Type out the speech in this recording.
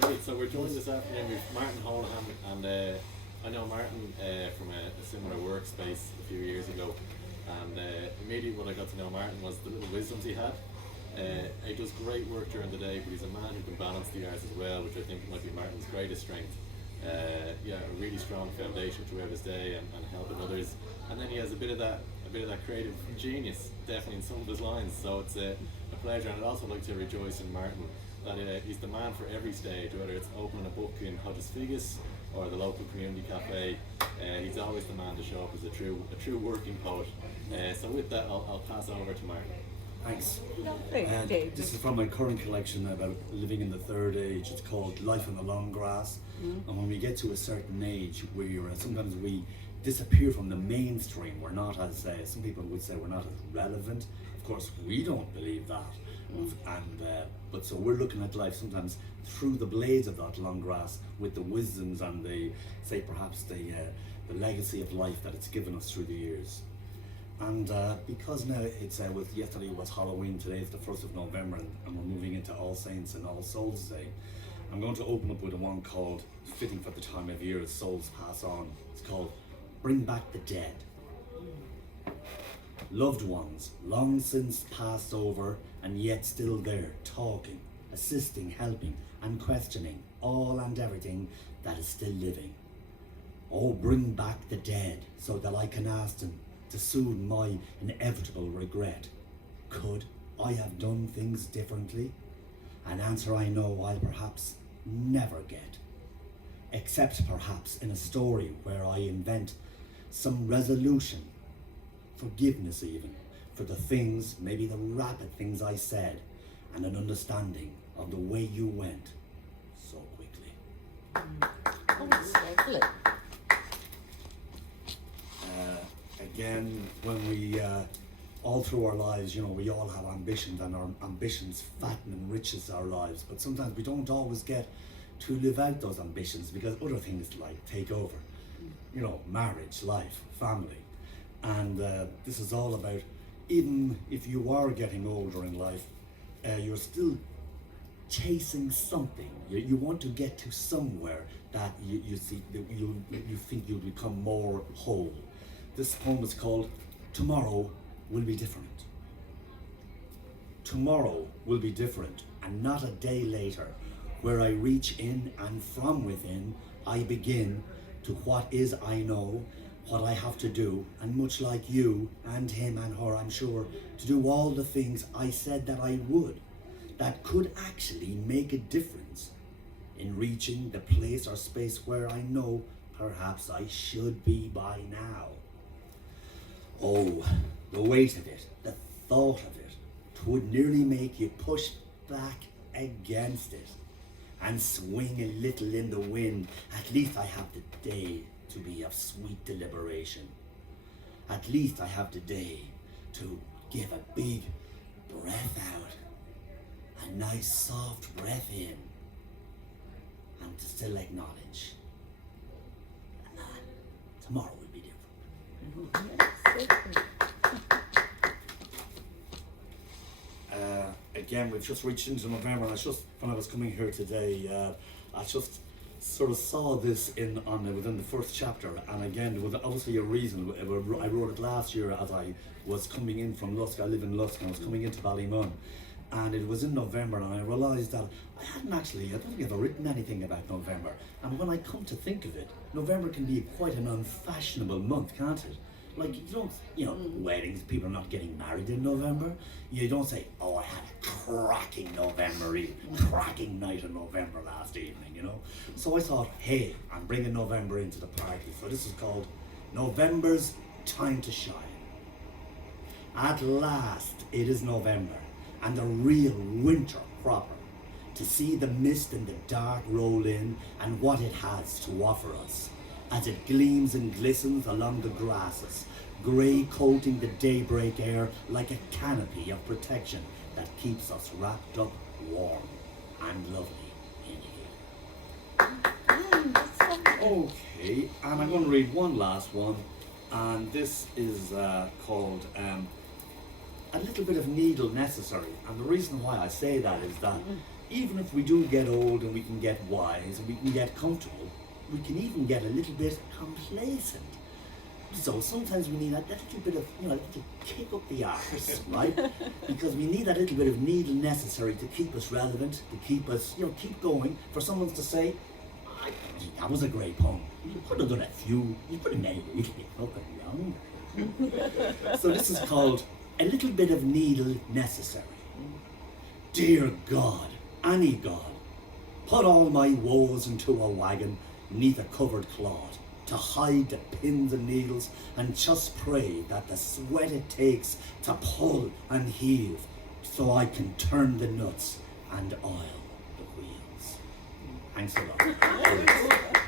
Great, so we're joined this afternoon with Martin Holohan, and I know Martin from a similar workspace a few years ago, and immediately when I got to know Martin was the little wisdoms he had. He does great work during the day, but he's a man who can balance the arts as well, which I think might be Martin's greatest strength. Yeah, a really strong foundation throughout his day and helping others, and then he has a bit of that creative genius definitely in some of his lines, so it's a pleasure. And I'd also like to rejoice in Martin that he's the man for every stage, whether it's opening a book in Hodges or the local community cafe. He's always the man to show up as a true working poet. So with that, I'll pass over to Martin. Thanks. Lovely. This is from my current collection about living in the third age. It's called Life in the Long Grass. And when we get to a certain age, sometimes we disappear from the mainstream. We're not as, some people would say, we're not as relevant. Of course, we don't believe that. But so we're looking at life sometimes through the blades of that long grass, with the wisdoms and perhaps the legacy of life that it's given us through the years. And because now yesterday was Halloween, today is the 1st of November, and we're moving into All Saints and All Souls Day, I'm going to open up with a one called, fitting for the time of year as souls pass on. It's called Bring Back the Dead. Loved ones, long since passed over, and yet still there, talking, assisting, helping, and questioning all and everything that is still living. Oh, bring back the dead, so that I can ask them to soothe my inevitable regret. Could I have done things differently? An answer I know I'll perhaps never get, except perhaps in a story where I invent some resolution, forgiveness even, for the things, maybe the rapid things I said, and an understanding of the way you went so quickly. Oh, that's lovely. Again, when we, all through our lives, we all have ambitions, and our ambitions fatten and enriches our lives, but sometimes we don't always get to live out those ambitions because other things like take over. Marriage, life, family. And this is all about, even if you are getting older in life, you're still chasing something. You want to get to somewhere that you think you'll become more whole. This poem is called Tomorrow Will Be Different. Tomorrow will be different, and not a day later, where I reach in and from within I begin to what is I know, what I have to do, and much like you and him and her, I'm sure, to do all the things I said that I would, that could actually make a difference in reaching the place or space where I know perhaps I should be by now. Oh, the weight of it, the thought of it, 'twould nearly make you push back against it and swing a little in the wind. At least I have the day to be of sweet deliberation. At least I have the day to give a big breath out, a nice soft breath in, and to still acknowledge that tomorrow will be different. Again, we've just reached into November, and when I was coming here today, I just sort of saw this within the first chapter, and again, there was obviously a reason. I wrote it last year as I was coming in from Lusk. I live in Lusk, and I was coming into Ballymun, and it was in November, and I realised that I don't think I've ever written anything about November. And when I come to think of it, November can be quite an unfashionable month, can't it? Like, weddings, people are not getting married in November. You don't say, oh, I had a cracking cracking night in November last evening, So I thought, hey, I'm bringing November into the party. So this is called November's Time to Shine. At last, it is November, and the real winter proper. To see the mist and the dark roll in, and what it has to offer us, as it gleams and glistens along the grasses, grey coating the daybreak air like a canopy of protection that keeps us wrapped up warm and lovely in here. Okay, and I'm going to read one last one, and this is called a little bit of needle necessary. And the reason why I say that is that even if we do get old and we can get wise and we can get comfortable, we can even get a little bit complacent. So sometimes we need a little bit of, a little kick up the arse, right? Because we need that little bit of needle necessary to keep us relevant, to keep us, keep going. For someone to say, that was a great poem. You could have done a few, you could have made it a little bit fucking younger. So this is called a little bit of needle necessary. Dear God, any God, put all my woes into a wagon, neath a covered cloth, to hide the pins and needles, and just pray that the sweat it takes to pull and heave, so I can turn the nuts and oil the wheels. Thanks a lot.